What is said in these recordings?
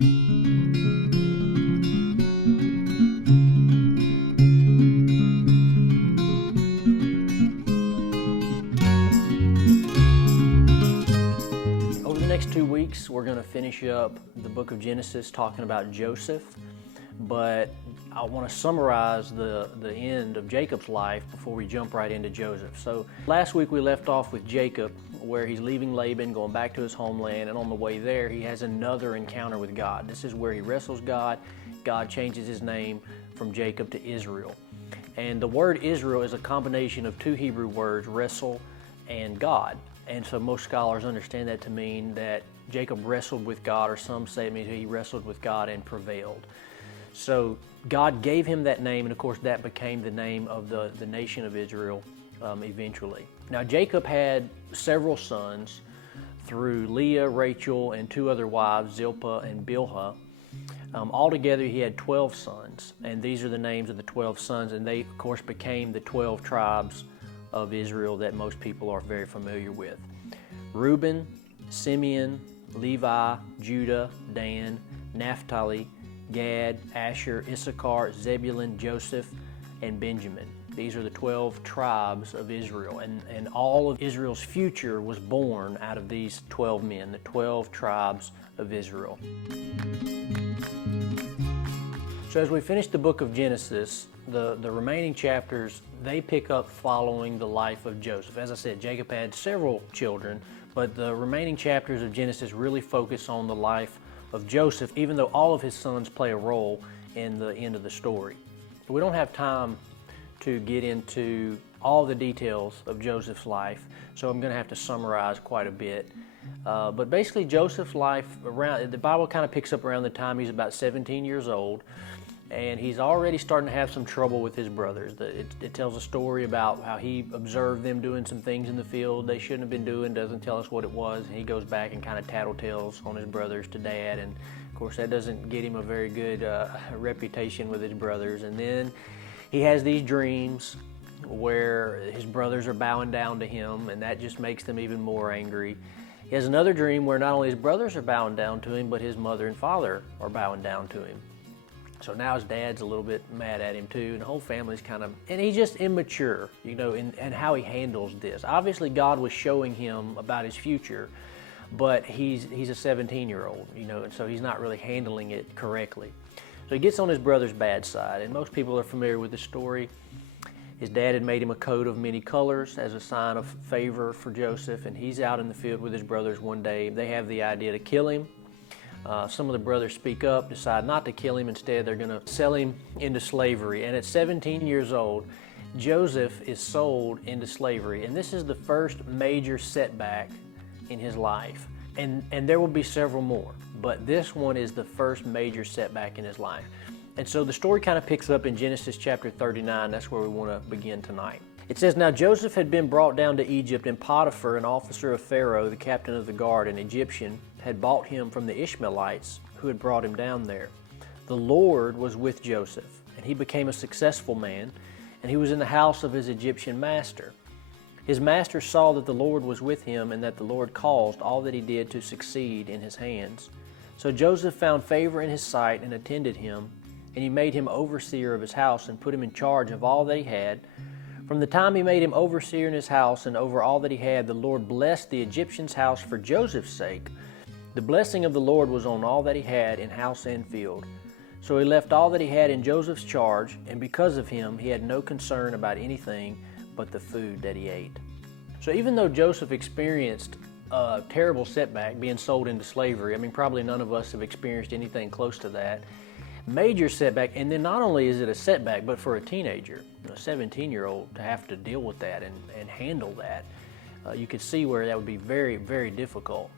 Over the next 2 weeks, we're going to finish up the book of Genesis talking about Joseph, but I want to summarize the end of Jacob's life before we jump right into Joseph. So last week we left off with Jacob, where he's leaving Laban, going back to his homeland, and on the way there he has another encounter with God. This is where he wrestles God. God changes his name from Jacob to Israel. And the word Israel is a combination of two Hebrew words, wrestle and God. And so most scholars understand that to mean that Jacob wrestled with God, or some say it means he wrestled with God and prevailed. So God gave him that name, and of course that became the name of the nation of Israel eventually. Now Jacob had several sons through Leah, Rachel, and two other wives, Zilpah and Bilhah. Altogether he had 12 sons, and these are the names of the 12 sons, and they of course became the 12 tribes of Israel that most people are very familiar with. Reuben, Simeon, Levi, Judah, Dan, Naphtali, Gad, Asher, Issachar, Zebulun, Joseph, and Benjamin. These are the 12 tribes of Israel, and all of Israel's future was born out of these 12 men, the 12 tribes of Israel. So as we finish the book of Genesis, the remaining chapters, they pick up following the life of Joseph. As I said, Jacob had several children, but the remaining chapters of Genesis really focus on the life of Joseph, even though all of his sons play a role in the end of the story. We don't have time to get into all the details of Joseph's life, so I'm going to have to summarize quite a bit. But basically Joseph's life, the Bible kind of picks up around the time he's about 17 years old, and he's already starting to have some trouble with his brothers. It tells a story about how he observed them doing some things in the field they shouldn't have been doing, doesn't tell us what it was, and he goes back and kind of tattletales on his brothers to Dad, and of course that doesn't get him a very good reputation with his brothers. And then he has these dreams where his brothers are bowing down to him, and that just makes them even more angry. He has another dream where not only his brothers are bowing down to him, but his mother and father are bowing down to him. So now his dad's a little bit mad at him too, and the whole family's kind of, and he's just immature, in how he handles this. Obviously God was showing him about his future, but he's a 17-year-old, and so he's not really handling it correctly. So he gets on his brother's bad side, and most people are familiar with the story. His dad had made him a coat of many colors as a sign of favor for Joseph, and he's out in the field with his brothers one day. They have the idea to kill him. Some of the brothers speak up, decide not to kill him. Instead, they're going to sell him into slavery. And at 17 years old, Joseph is sold into slavery. And this is the first major setback in his life. And there will be several more, but this one is the first major setback in his life. And so the story kind of picks up in Genesis chapter 39. That's where we want to begin tonight. It says, "Now Joseph had been brought down to Egypt, and Potiphar, an officer of Pharaoh, the captain of the guard, an Egyptian, had bought him from the Ishmaelites who had brought him down there. The Lord was with Joseph, and he became a successful man, and he was in the house of his Egyptian master. His master saw that the Lord was with him, and that the Lord caused all that he did to succeed in his hands. So Joseph found favor in his sight and attended him, and he made him overseer of his house and put him in charge of all that he had. From the time he made him overseer in his house and over all that he had, the Lord blessed the Egyptian's house for Joseph's sake. The blessing of the Lord was on all that he had in house and field. So he left all that he had in Joseph's charge, and because of him, he had no concern about anything but the food that he ate." So even though Joseph experienced a terrible setback, being sold into slavery, probably none of us have experienced anything close to that, major setback, and then not only is it a setback, but for a teenager, a 17-year-old, to have to deal with that and handle that, you could see where that would be very, very difficult.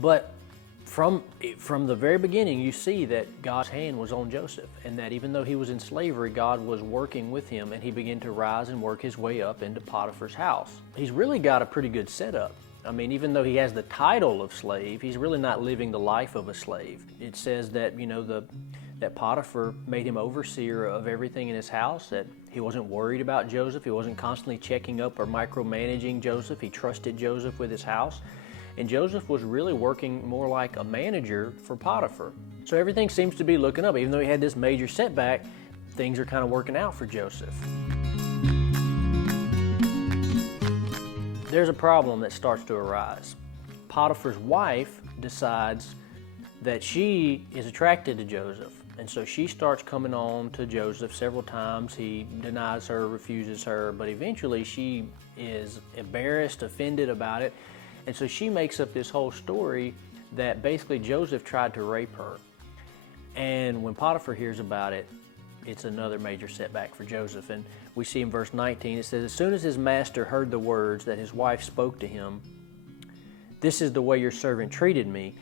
But from the very beginning, you see that God's hand was on Joseph, and that even though he was in slavery, God was working with him, and he began to rise and work his way up into Potiphar's house. He's really got a pretty good setup. Even though he has the title of slave, he's really not living the life of a slave. It says that, that Potiphar made him overseer of everything in his house, that he wasn't worried about Joseph. He wasn't constantly checking up or micromanaging Joseph. He trusted Joseph with his house. and Joseph was really working more like a manager for Potiphar. So everything seems to be looking up. Even though he had this major setback, things are kind of working out for Joseph. There's a problem that starts to arise. Potiphar's wife decides that she is attracted to Joseph, and so she starts coming on to Joseph several times. He denies her, refuses her, but eventually she is embarrassed, offended about it, and so she makes up this whole story that basically Joseph tried to rape her. And when Potiphar hears about it, it's another major setback for Joseph. And we see in verse 19, it says, "As soon as his master heard the words that his wife spoke to him, 'This is the way your servant treated me,'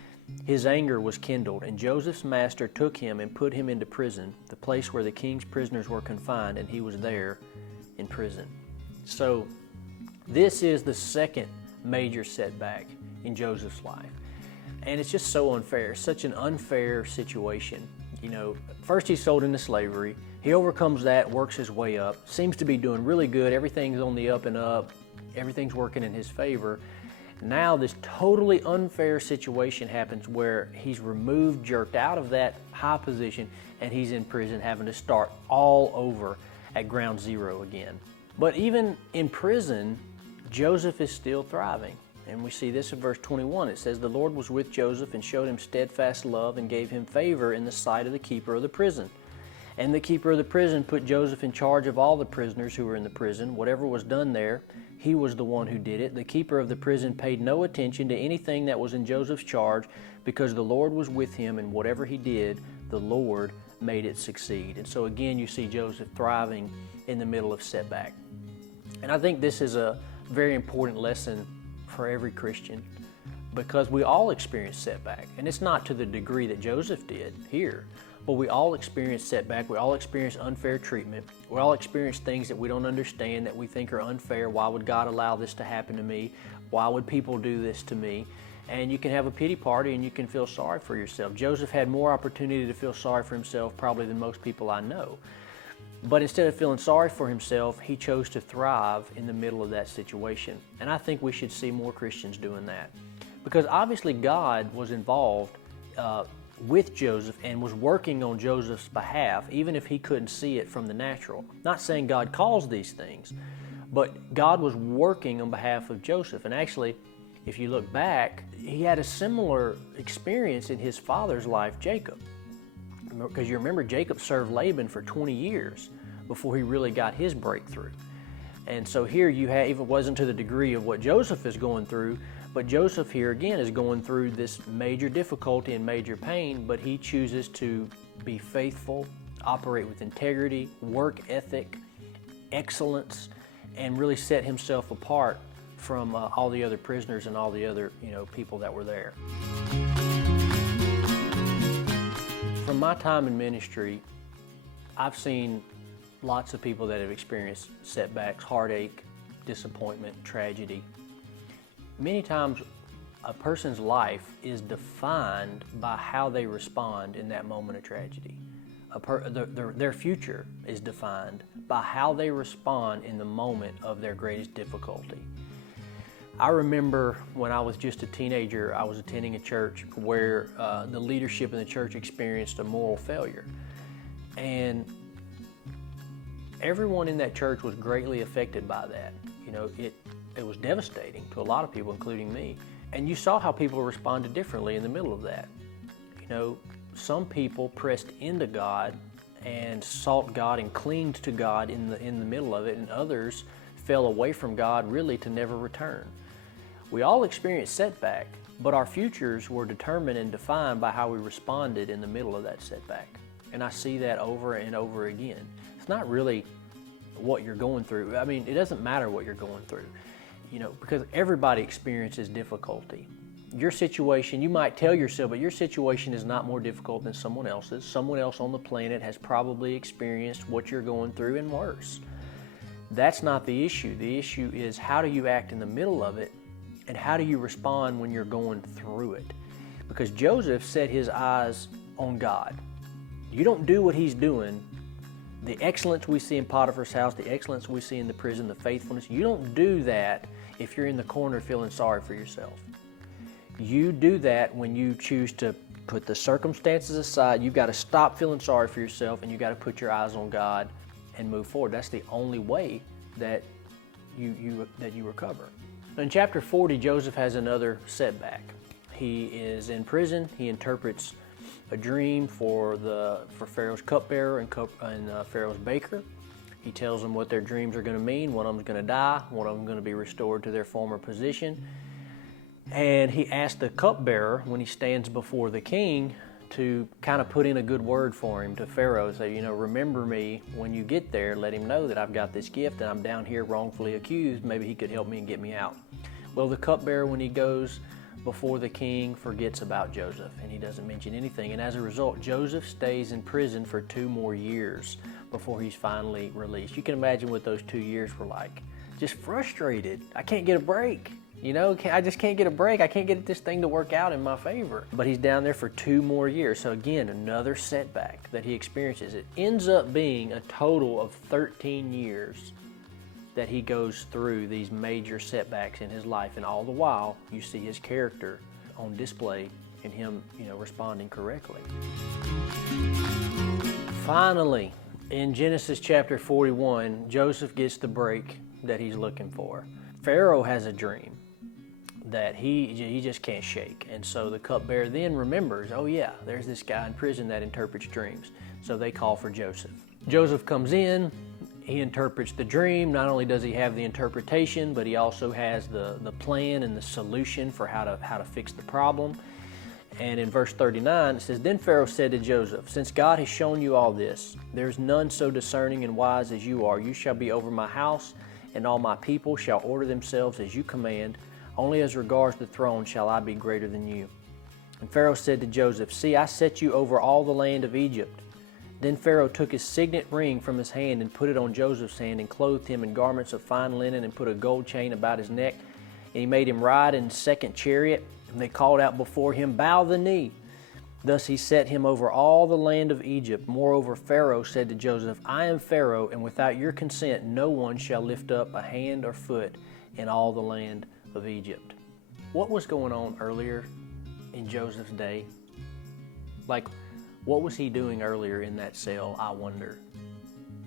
his anger was kindled, and Joseph's master took him and put him into prison, the place where the king's prisoners were confined, and he was there in prison." So this is the second major setback in Joseph's life. And it's just so unfair, such an unfair situation. First he's sold into slavery. He overcomes that, works his way up, seems to be doing really good. Everything's on the up and up. Everything's working in his favor. Now this totally unfair situation happens where he's removed, jerked out of that high position, and he's in prison having to start all over at ground zero again. But even in prison, Joseph is still thriving. And we see this in verse 21. It says, "The Lord was with Joseph and showed him steadfast love and gave him favor in the sight of the keeper of the prison. And the keeper of the prison put Joseph in charge of all the prisoners who were in the prison. Whatever was done there, he was the one who did it. The keeper of the prison paid no attention to anything that was in Joseph's charge, because the Lord was with him, and whatever he did, the Lord made it succeed." And so again, you see Joseph thriving in the middle of setback. And I think this is a very important lesson for every Christian, because we all experience setback, and it's not to the degree that Joseph did here, but we all experience setback. We all experience unfair treatment. We all experience things that we don't understand, that we think are unfair. Why would God allow this to happen to me? Why would people do this to me? And you can have a pity party and you can feel sorry for yourself. Joseph had more opportunity to feel sorry for himself probably than most people I know. But instead of feeling sorry for himself, he chose to thrive in the middle of that situation. And I think we should see more Christians doing that. Because obviously God was involved with Joseph and was working on Joseph's behalf, even if he couldn't see it from the natural. Not saying God caused these things, but God was working on behalf of Joseph. And actually, if you look back, he had a similar experience in his father's life, Jacob. Because you remember, Jacob served Laban for 20 years before he really got his breakthrough. And so here you have, even it wasn't to the degree of what Joseph is going through, but Joseph here again is going through this major difficulty and major pain, but he chooses to be faithful, operate with integrity, work ethic, excellence, and really set himself apart from all the other prisoners and all the other people that were there. From my time in ministry, I've seen lots of people that have experienced setbacks, heartache, disappointment, tragedy. Many times a person's life is defined by how they respond in that moment of tragedy. Their future is defined by how they respond in the moment of their greatest difficulty. I remember when I was just a teenager, I was attending a church where the leadership in the church experienced a moral failure. And everyone in that church was greatly affected by that. It was devastating to a lot of people, including me. And you saw how people responded differently in the middle of that. Some people pressed into God and sought God and clinged to God in the middle of it, and others fell away from God really to never return. We all experienced setback, but our futures were determined and defined by how we responded in the middle of that setback. And I see that over and over again. It's not really what you're going through. I mean, it doesn't matter what you're going through, because everybody experiences difficulty. Your situation, you might tell yourself, but your situation is not more difficult than someone else's. Someone else on the planet has probably experienced what you're going through and worse. That's not the issue. The issue is, how do you act in the middle of it, and how do you respond when you're going through it? Because Joseph set his eyes on God. You don't do what he's doing, the excellence we see in Potiphar's house, the excellence we see in the prison, the faithfulness, you don't do that if you're in the corner feeling sorry for yourself. You do that when you choose to put the circumstances aside. You've got to stop feeling sorry for yourself, and you've got to put your eyes on God and move forward. That's the only way that you recover. In chapter 40, Joseph has another setback. He is in prison. He interprets a dream for Pharaoh's cupbearer and Pharaoh's baker. He tells them what their dreams are going to mean. One of them is going to die. One of them is going to be restored to their former position. And he asked the cupbearer, when he stands before the king, to kind of put in a good word for him to Pharaoh. Say, remember me when you get there. Let him know that I've got this gift and I'm down here wrongfully accused. Maybe he could help me and get me out. Well, the cupbearer, when he goes before the king, forgets about Joseph, and he doesn't mention anything. And as a result, Joseph stays in prison for 2 more years before he's finally released. You can imagine what those 2 years were like. Just frustrated. I can't get a break. I just can't get a break. I can't get this thing to work out in my favor. But he's down there for 2 more years. So again, another setback that he experiences. It ends up being a total of 13 years that he goes through these major setbacks in his life. And all the while, you see his character on display and him, responding correctly. Finally, in Genesis chapter 41, Joseph gets the break that he's looking for. Pharaoh has a dream that he just can't shake. And so the cupbearer then remembers, oh yeah, there's this guy in prison that interprets dreams. So they call for Joseph. Joseph comes in, he interprets the dream. Not only does he have the interpretation, but he also has the plan and the solution for how to fix the problem. And in verse 39, it says, Then Pharaoh said to Joseph, Since God has shown you all this, there's none so discerning and wise as you are. You shall be over my house, and all my people shall order themselves as you command. Only as regards the throne shall I be greater than you. And Pharaoh said to Joseph, See, I set you over all the land of Egypt. Then Pharaoh took his signet ring from his hand and put it on Joseph's hand and clothed him in garments of fine linen and put a gold chain about his neck. And he made him ride in his second chariot. And they called out before him, Bow the knee. Thus he set him over all the land of Egypt. Moreover, Pharaoh said to Joseph, I am Pharaoh, and without your consent no one shall lift up a hand or foot in all the land of Egypt. What was going on earlier in Joseph's day? What was he doing earlier in that cell, I wonder?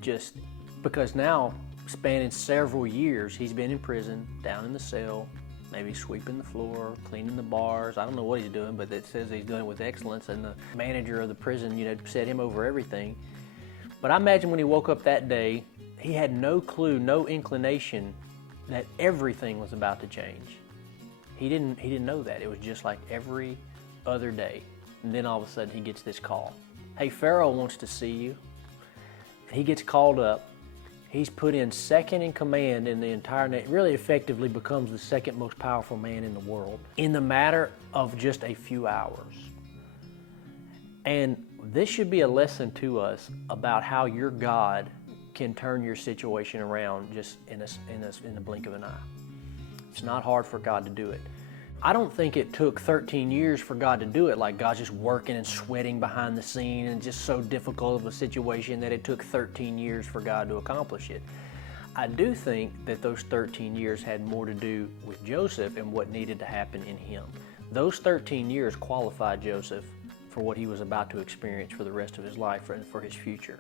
Just because now, spanning several years, he's been in prison, down in the cell, maybe sweeping the floor, cleaning the bars. I don't know what he's doing, but it says he's doing it with excellence, and the manager of the prison, set him over everything. But I imagine when he woke up that day, he had no clue, no inclination that everything was about to change. He didn't know that. It was just like every other day. And then all of a sudden he gets this call. Hey, Pharaoh wants to see you. And he gets called up. He's put in second in command in the entire nation, really effectively becomes the second most powerful man in the world in the matter of just a few hours. And this should be a lesson to us about how your God can turn your situation around just in the blink of an eye. It's not hard for God to do it. I don't think it took 13 years for God to do it, like God's just working and sweating behind the scene and just so difficult of a situation that it took 13 years for God to accomplish it. I do think that those 13 years had more to do with Joseph and what needed to happen in him. Those 13 years qualified Joseph for what he was about to experience for the rest of his life and for his future.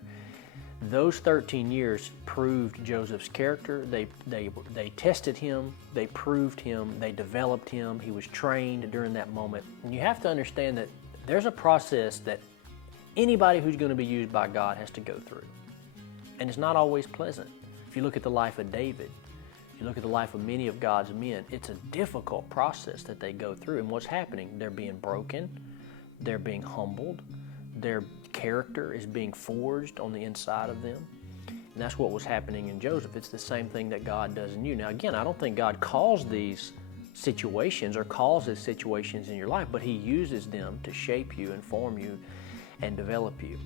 Those 13 years proved Joseph's character. They tested him, they proved him, they developed him. He was trained during that moment. And you have to understand that there's a process that anybody who's going to be used by God has to go through. And it's not always pleasant. If you look at the life of David, if you look at the life of many of God's men, it's a difficult process that they go through. And what's happening? They're being broken, they're being humbled, their character is being forged on the inside of them. And that's what was happening in Joseph. It's the same thing that God does in you. Now again, I don't think God calls these situations or causes situations in your life, but He uses them to shape you and form you and develop you.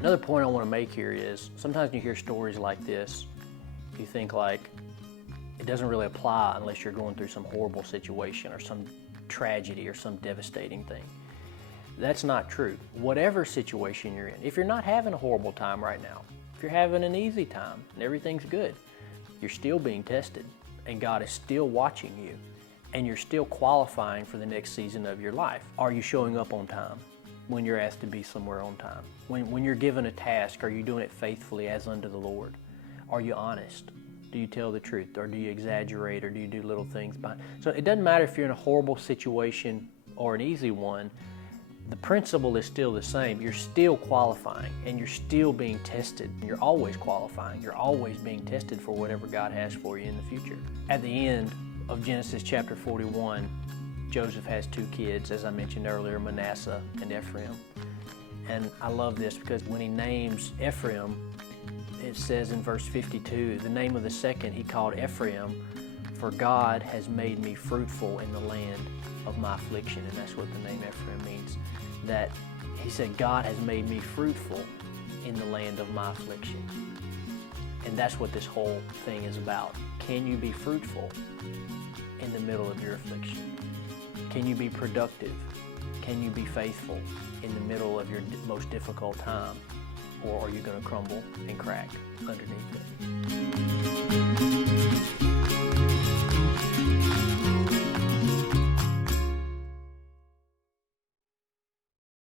Another point I want to make here is sometimes you hear stories like this, you think like it doesn't really apply unless you're going through some horrible situation or some tragedy or some devastating thing. That's not true. Whatever situation you're in, if you're not having a horrible time right now, if you're having an easy time and everything's good, you're still being tested and God is still watching you and you're still qualifying for the next season of your life. Are you showing up on time when you're asked to be somewhere on time? When you're given a task, are you doing it faithfully as unto the Lord? Are you honest? Do you tell the truth, or do you exaggerate, or do you do little things behind? So it doesn't matter if you're in a horrible situation or an easy one. The principle is still the same. You're still qualifying, and you're still being tested. You're always qualifying. You're always being tested for whatever God has for you in the future. At the end of Genesis chapter 41, Joseph has two kids, as I mentioned earlier, Manasseh and Ephraim. And I love this because when he names Ephraim, it says in verse 52, the name of the second he called Ephraim, for God has made me fruitful in the land of my affliction. And that's what the name Ephraim means. That he said, God has made me fruitful in the land of my affliction. And that's what this whole thing is about. Can you be fruitful in the middle of your affliction? Can you be productive? Can you be faithful in the middle of your most difficult time? Or are you going to crumble and crack underneath it?